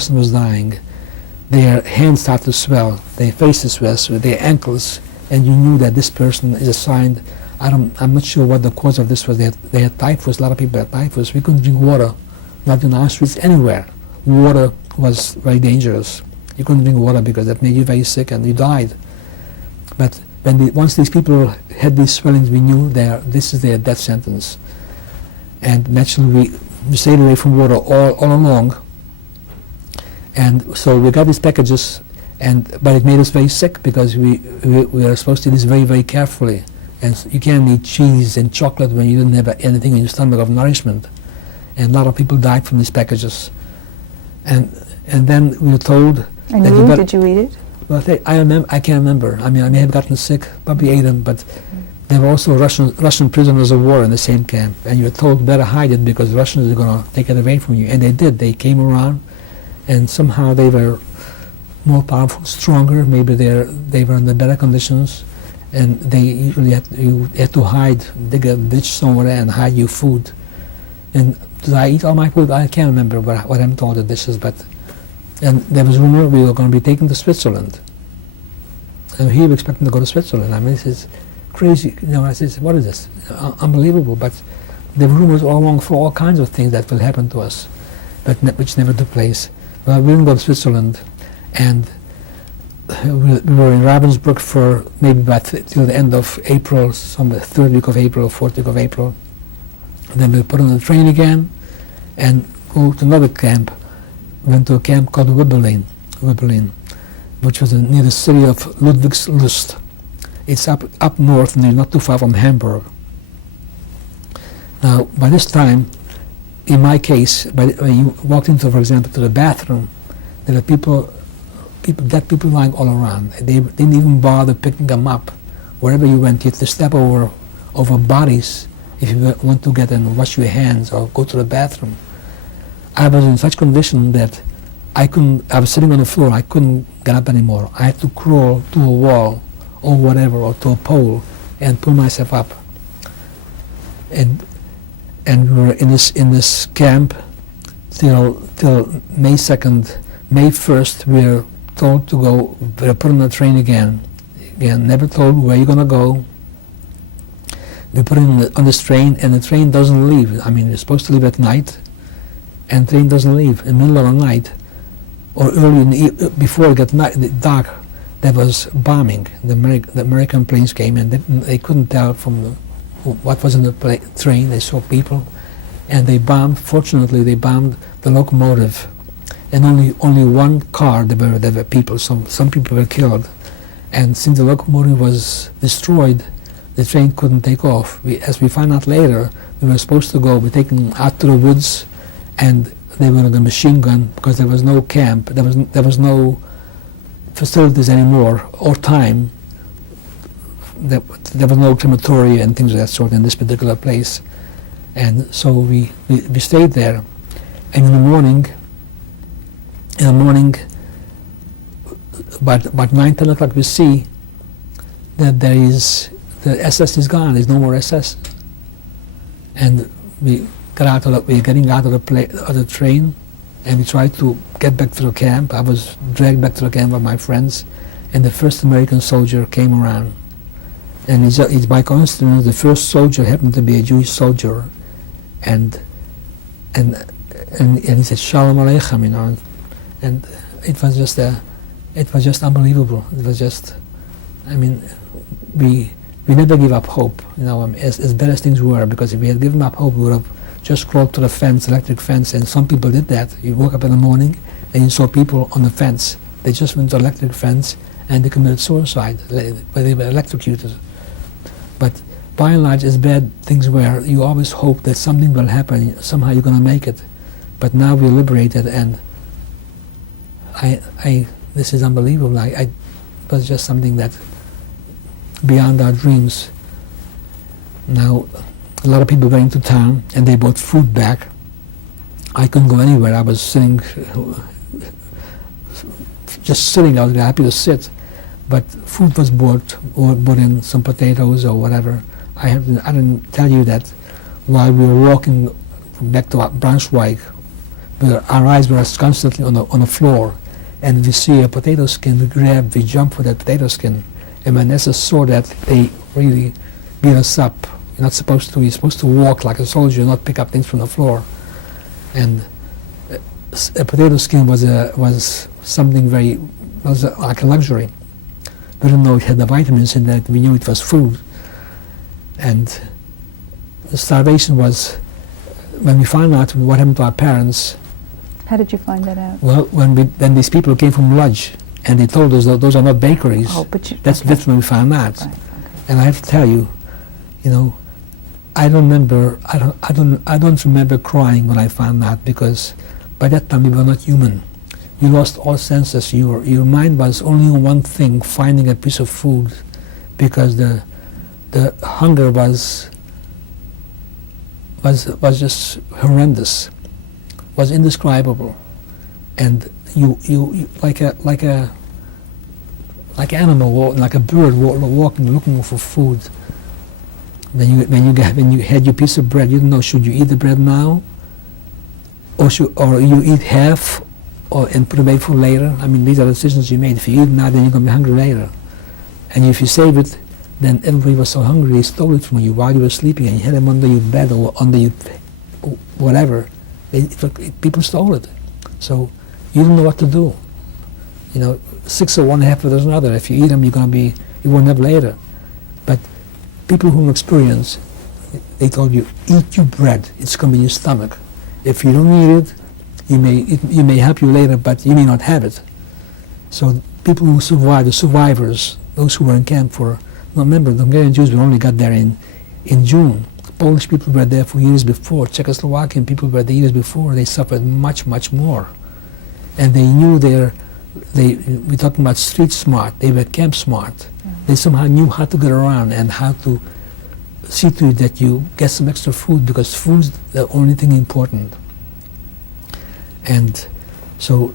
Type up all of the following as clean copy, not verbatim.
person was dying, their hands started to swell, their faces swell, their ankles, and you knew that this person is assigned. I'm not sure what the cause of this was. They had typhus. A lot of people had typhus. We couldn't drink water, not in Auschwitz, anywhere. Water was very dangerous. You couldn't drink water because that made you very sick and you died. But once these people had these swellings, we knew this is their death sentence. And naturally, we stayed away from water all along. And so we got these packages, but it made us very sick because we were supposed to do this very, very carefully. And so you can't eat cheese and chocolate when you didn't have anything in your stomach of nourishment. And a lot of people died from these packages. And then we were told. And you, did you eat it? Well, I can't remember. I mean, I may have gotten sick, probably ate them, but there were also Russian prisoners of war in the same camp. And you were told better hide it because the Russians are going to take it away from you. And they did. They came around, and somehow they were more powerful, stronger. Maybe they were under better conditions. And they usually you had to hide, dig a ditch somewhere and hide your food. And did I eat all my food? I can't remember what I'm told the dishes, and there was rumor we were going to be taken to Switzerland. And here we're expecting to go to Switzerland. I mean, this is crazy. You know, I said, what is this? Unbelievable. But there were rumors all along for all kinds of things that will happen to us, but which never took place. Well, we didn't go to Switzerland, and we were in Ravensbrück for maybe till the end of April, some third week of April, fourth week of April. Then we put on the train again and go to another camp. We went to a camp called Rubin, which was near the city of Ludwigslust. It's up north, and not too far from Hamburg. Now, by this time, in my case, when you walked into, for example, to the bathroom, there were dead people lying all around. They didn't even bother picking them up. Wherever you went, you had to step over bodies if you want to get and wash your hands or go to the bathroom. I was in such condition that I was sitting on the floor, I couldn't get up anymore. I had to crawl to a wall or whatever, or to a pole, and pull myself up. And we were in this camp till May 2nd. May 1st, we were told to go, we were put on the train again, never told where you're going to go. We put on this train, and the train doesn't leave. I mean, we're supposed to leave at night, and the train doesn't leave. In the middle of the night, or early before it got dark, there was bombing. The American planes came, and they couldn't tell from what was in the train. They saw people, and they bombed. Fortunately, they bombed the locomotive, and only one car. There were people. Some people were killed, and since the locomotive was destroyed, the train couldn't take off. As we found out later, we were supposed to be taken out to the woods, and they were on a machine gun because there was no camp. There was no facilities anymore or time. There was no crematory and things of that sort in this particular place, and so we stayed there. And in the morning, about 9-10 o'clock, we see that the SS is gone. There's no more SS, and we're getting out of the train, and we tried to get back to the camp. I was dragged back to the camp by my friends, and the first American soldier came around, and it's by coincidence the first soldier happened to be a Jewish soldier, and he said Shalom Aleichem, you know, and it was just unbelievable. It was just, I mean, we never give up hope, you know, as bad as things were, because if we had given up hope, we would have just crawled to the fence, electric fence, and some people did that. You woke up in the morning and you saw people on the fence. They just went to the electric fence and they committed suicide, but they were electrocuted. But by and large, as bad things were, you always hope that something will happen, somehow you're going to make it. But now we're liberated, and this is unbelievable. It was just something that beyond our dreams. Now, a lot of people went into town and they brought food back. I couldn't go anywhere. I was sitting, I was happy to sit. But food was brought in, some potatoes or whatever. I didn't tell you that while we were walking back to Braunschweig, our eyes were constantly on the floor, and if we see a potato skin, we jump for that potato skin. And when Nessa saw that, they really beat us up. You're not supposed to. You're supposed to walk like a soldier, not pick up things from the floor. And a potato skin was something like a luxury. We didn't know it had the vitamins in that. We knew it was food. And the starvation was, when we found out what happened to our parents. How did you find that out? Well, when these people came from Lodz, and they told us that those are not bakeries. Oh, but that's when we found out. Right, okay. And I have to tell you, I don't remember crying when I found out, because by that time we were not human. You lost all senses. Your mind was only on one thing: finding a piece of food, because the hunger was just horrendous, was indescribable, and you like animal, like a bird walking, looking for food. When you had your piece of bread, you didn't know, should you eat the bread now, or you eat half, and put away for later. I mean, these are the decisions you made. If you eat now, then you're going to be hungry later. And if you save it, then everybody was so hungry they stole it from you while you were sleeping, and you had them under your bed or under your whatever. People stole it. So you don't know what to do. 6 of one, half of another. If you eat them, you won't have later. But people who experience, they told you, eat your bread. It's going to be in your stomach. If you don't eat it, it may help you later, but you may not have it. So people who survived, the survivors, those who were in camp remember, the Hungarian Jews only got there in June. Polish people were there for years before. Czechoslovakian people were there years before. They suffered much, much more. And they knew we're talking about street smart. They were camp smart. Mm-hmm. They somehow knew how to get around and how to see to it that you get some extra food, because food's the only thing important. And so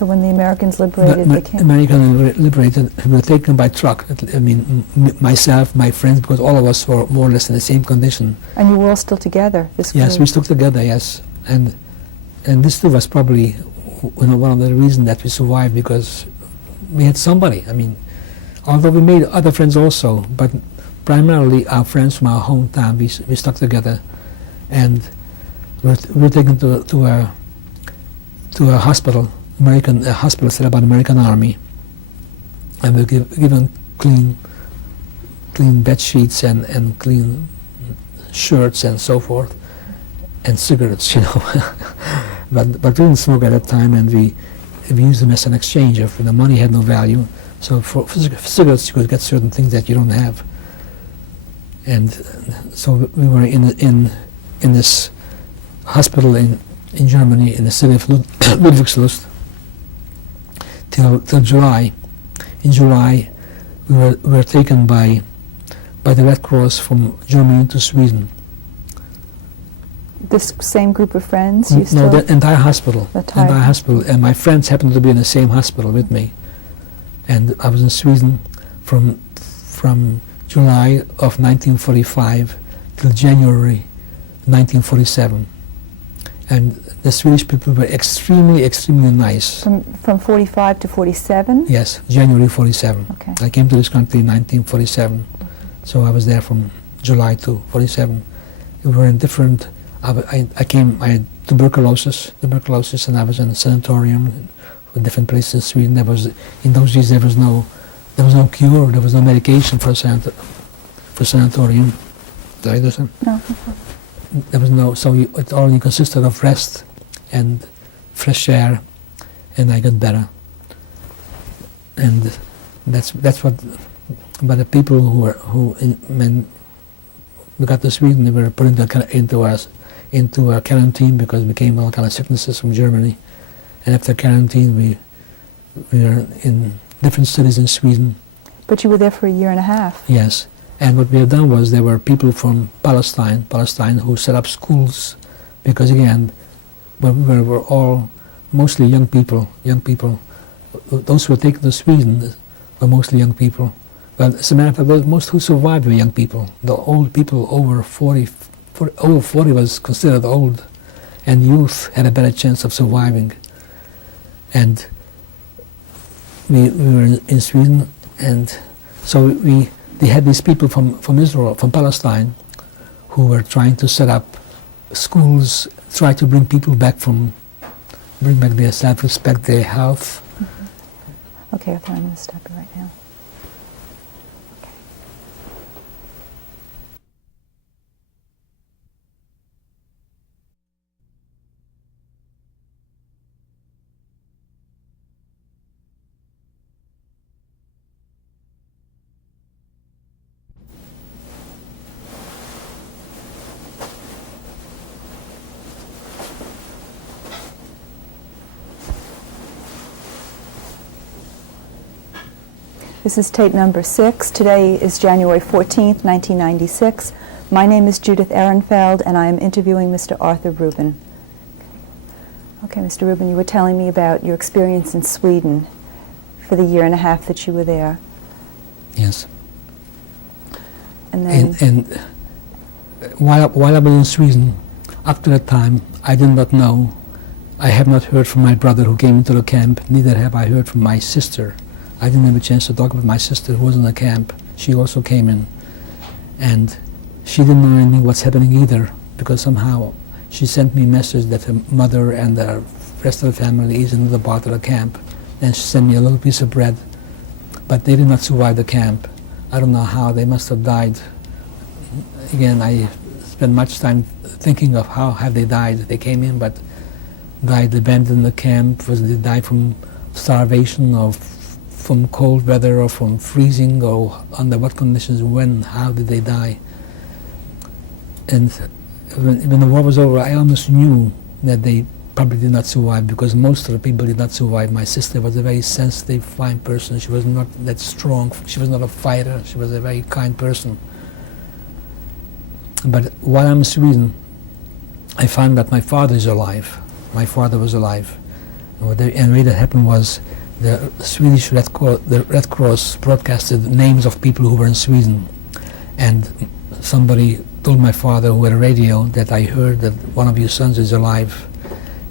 when the Americans liberated the camp? Americans liberated, we were taken by truck. I mean, myself, my friends, because all of us were more or less in the same condition. And you were all still together? Yes, we stuck together, yes. And this too was probably one of the reasons that we survived, because we had somebody. I mean, although we made other friends also, but primarily our friends from our hometown, we stuck together. And we were taken to a hospital, a hospital set up by the American Army, and we were given clean bed sheets and clean shirts and so forth, and cigarettes, but we didn't smoke at that time, and we used them as an exchange. If the money had no value, so for cigarettes you could get certain things that you don't have. And so we were in this hospital in Germany, in the city of Ludwigslust, till July. In July, we were taken by the Red Cross from Germany to Sweden. This same group of friends? No, the entire hospital. Entire hospital, and my friends happened to be in the same hospital with me. And I was in Sweden from July of 1945 till January 1947. And the Swedish people were extremely, extremely nice. From 45 to 47? Yes, January 47. Okay. I came to this country in 1947, so I was there from July to 47. We were in different. I had tuberculosis, and I was in a sanatorium with different places in Sweden. In those days there was no cure, there was no medication for sanatorium. Did I understand? No. There was no, so it only consisted of rest and fresh air, and I got better. And that's what. But the people when we got to Sweden, they were put into a quarantine because we came all kind of sicknesses from Germany, and after quarantine we were in different cities in Sweden. But you were there for a year and a half. Yes. And what we have done was there were people from Palestine who set up schools, because again, we were all mostly young people. Those who were taken to Sweden were mostly young people. But as a matter of fact, most who survived were young people. The old people over 40 was considered old, and youth had a better chance of surviving. And we were in Sweden, and so they had these people from Israel, from Palestine, who were trying to set up schools, try to bring people back bring back their self-respect, their health. Mm-hmm. Okay, I'm going to stop you right now. This is tape number 6. Today is January 14th, 1996. My name is Judith Ehrenfeld, and I am interviewing Mr. Arthur Rubin. Okay, Mr. Rubin, you were telling me about your experience in Sweden for the year and a half that you were there. Yes. And then... And while I was in Sweden, up to that time, I did not know. I have not heard from my brother who came into the camp, neither have I heard from my sister. I didn't have a chance to talk with my sister who was in the camp. She also came in, and she didn't know anything what's happening either, because somehow she sent me a message that her mother and the rest of the family is in another part of the camp, and she sent me a little piece of bread, but they did not survive the camp. I don't know how, they must have died. Again, I spent much time thinking of how have they died. They came in but died abandoned in the camp. Was they died from starvation or from cold weather or from freezing, or under what conditions, when, how did they die? And when the war was over, I almost knew that they probably did not survive, because most of the people did not survive. My sister was a very sensitive, fine person. She was not that strong. She was not a fighter. She was a very kind person. But while I'm in Sweden, I found that my father is alive. My father was alive. And the way that happened was, the Swedish Red Cross broadcasted names of people who were in Sweden, and somebody told my father who had a radio that I heard that one of your sons is alive,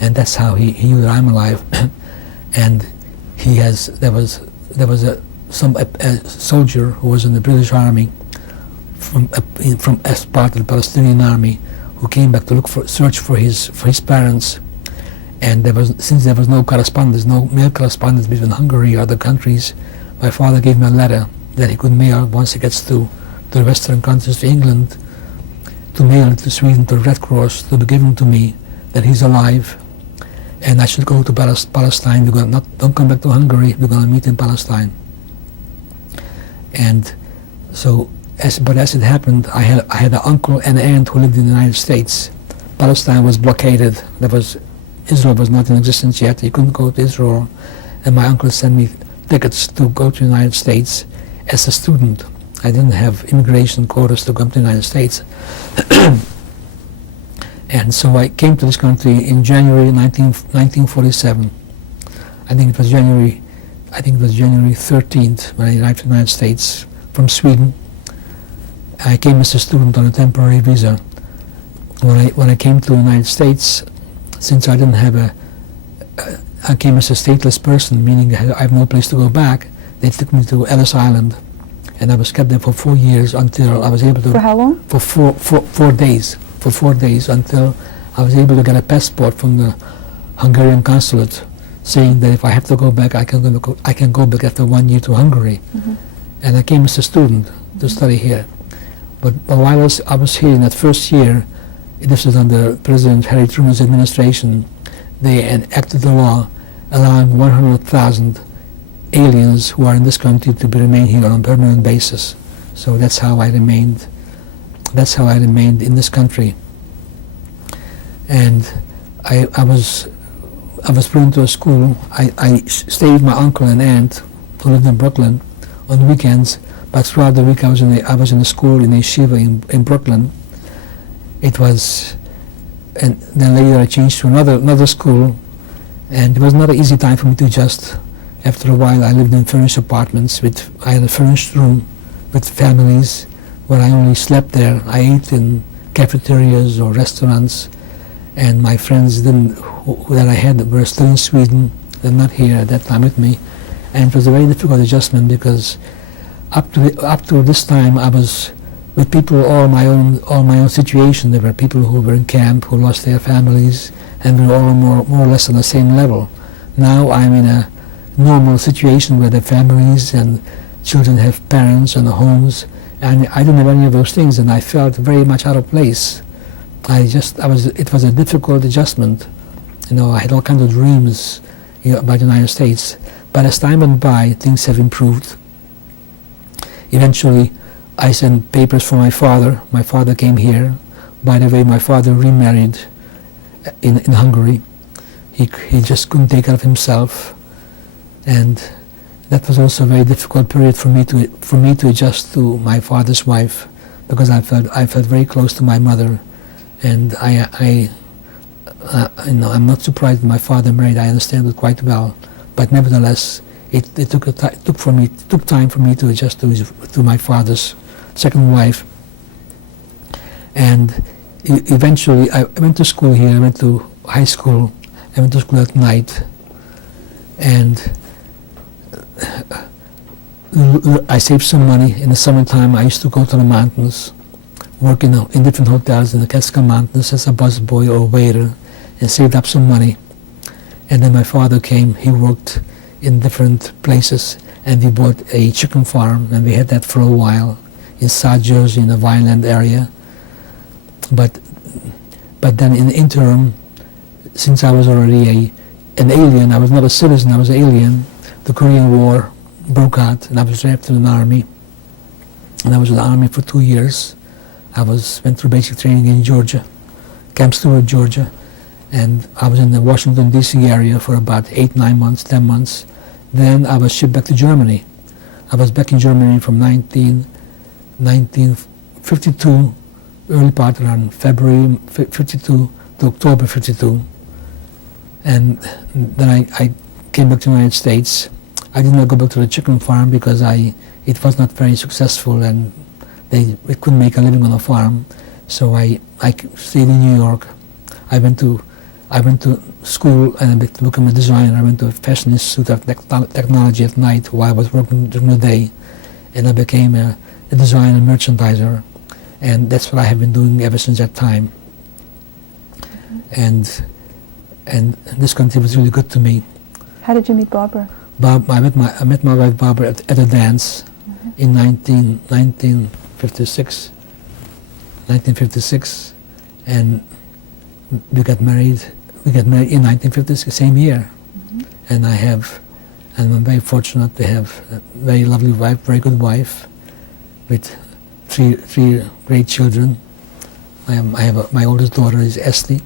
and that's how he knew that I'm alive. And there was a soldier who was in the British Army from as part of the Palestinian Army, who came back to search for his parents. And since there was no correspondence, no mail correspondence between Hungary or other countries, my father gave me a letter that he could mail once he gets to the Western countries, to England, to mail it to Sweden, to the Red Cross, to be given to me, that he's alive, and I should go to Palestine. Don't come back to Hungary. We're going to meet in Palestine. And so, as it happened, I had an uncle and an aunt who lived in the United States. Palestine was blockaded. Israel was not in existence yet. You couldn't go to Israel, and my uncle sent me tickets to go to the United States as a student. I didn't have immigration quotas to come to the United States. And so I came to this country in January 1947. I think it was January 13th when I arrived in the United States from Sweden. I came as a student on a temporary visa. When I came to the United States, since I didn't have I came as a stateless person, meaning I have no place to go back, they took me to Ellis Island, and I was kept there for 4 years until I was able to... For how long? For 4 days. For 4 days, until I was able to get a passport from the Hungarian consulate, saying that if I have to go back, I can go back after 1 year to Hungary. Mm-hmm. And I came as a student to study here. But while I was here in that first year, this was under President Harry Truman's administration, they enacted the law allowing 100,000 aliens who are in this country to remain here on a permanent basis. So that's how I remained in this country. And I was put into a school. I stayed with my uncle and aunt who lived in Brooklyn on weekends, but throughout the week I was in a school in a yeshiva in Brooklyn. It was, and then later I changed to another school, and it was not an easy time for me to adjust. After a while I lived in furnished apartments I had a furnished room with families where I only slept there. I ate in cafeterias or restaurants, and my friends that I had were still in Sweden. They're not here at that time with me, and it was a very difficult adjustment because up to this time I was with people all my own situation. There were people who were in camp who lost their families, and we were all more or less on the same level. Now I'm in a normal situation where the families and children have parents and homes, and I didn't have any of those things, and I felt very much out of place. It was a difficult adjustment. I had all kinds of dreams, about the United States. But as time went by, things have improved. Eventually, I sent papers for my father. My father came here. By the way, my father remarried in Hungary. He just couldn't take care of himself, and that was also a very difficult period for me to adjust to my father's wife, because I felt very close to my mother, and I'm not surprised my father married. I understand it quite well, but nevertheless, it took time for me to adjust to my father's second wife, and eventually I went to school here. I went to high school. I went to school at night, and I saved some money. In the summertime, I used to go to the mountains, work in different hotels in the Catskill Mountains as a busboy or waiter, and saved up some money. And then my father came. He worked in different places, and we bought a chicken farm, and we had that for a while in South Jersey, in the Vineland area. But then in the interim, since I was already an alien, I was not a citizen, I was an alien, the Korean War broke out, and I was drafted in the Army. And I was in the Army for 2 years. I went through basic training in Georgia, Camp Stewart, Georgia, and I was in the Washington, D.C. area for about 8, 9 months, 10 months. Then I was shipped back to Germany. I was back in Germany from 1952, early part around February 52 to October 52. And then I came back to the United States. I did not go back to the chicken farm because it was not very successful, and we couldn't make a living on a farm. So I stayed in New York. I went to school and I became a designer. I went to a Fashion Institute of Technology at night while I was working during the day, and I became a designer and merchandiser, and that's what I have been doing ever since that time. And this country was really good to me. How did you meet Barbara? I met my wife Barbara at a dance in 1956, and we got married. We got married in 1956, same year, and I'm very fortunate to have a very lovely wife, very good wife, with three great children. My oldest daughter is Esty.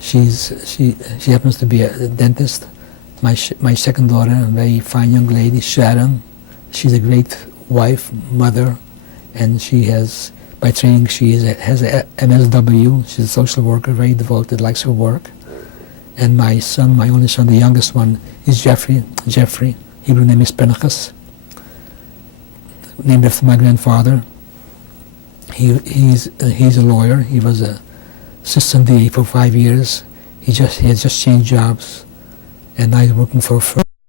She happens to be a dentist. My second daughter, a very fine young lady, Sharon. She's a great wife, mother, and she has, by training, has a MSW. She's a social worker, very devoted, likes her work. And my son, my only son, the youngest one, is Jeffrey. Hebrew name is Pinchas, named after my grandfather. He's a lawyer. He was a assistant DA for 5 years. He has just changed jobs, and now he's working for a firm.